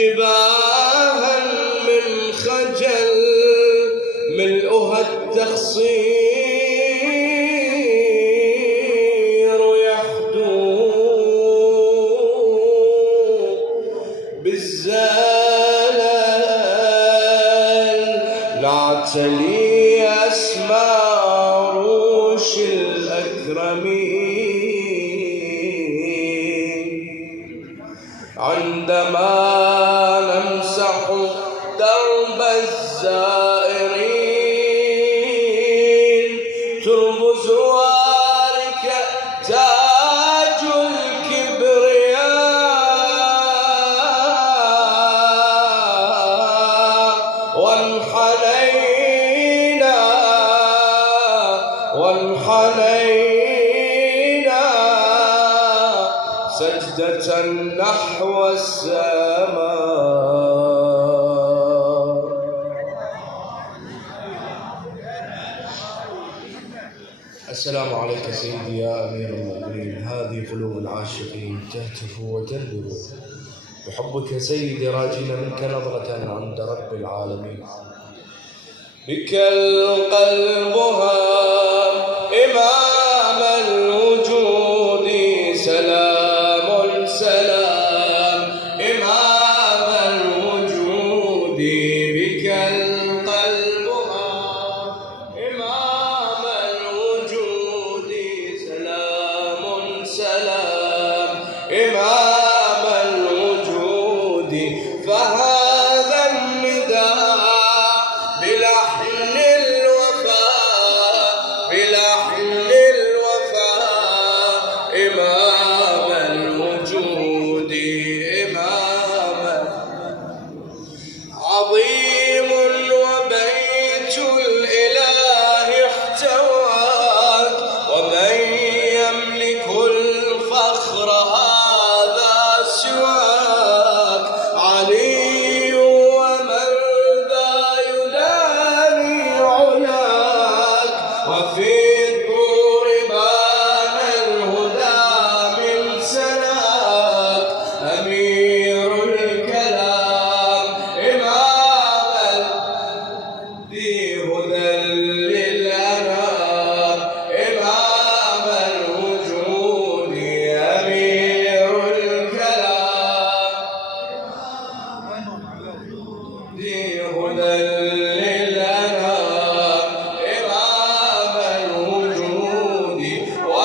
جباها من خجل ملؤها التخصير يحدو بالزلل لا تلي أسماء عروش الأكرمين عندما نمسح درب الزائرين ترب زوارك تاج الكبرياء وانحنينا سجدة نحو السماء. السلام عليك سيدي يا أمير المؤمنين. هذه قلوب العاشقين تهتف وتنبض بحبك سيدي راجين منك نظرة عند رب العالمين. بك القلب هام إمام الوجود سلام سلام إمام الوجود. بك القلب هام إمام الوجود سلام سلام إمام الوجود. فهذا النداء بلحن الوفاء بلحن الوفاء إمام الوجود إمام عظيم وبيت الإله احتواك ومن يملك الفخر هذا سواك. علي ومن ذا يداني علاك وفي الطور بان الهدى من سناك. أمير الكلام إمام ذي هدى للأنام إمام الوجود. أمير الكلام ذي هدى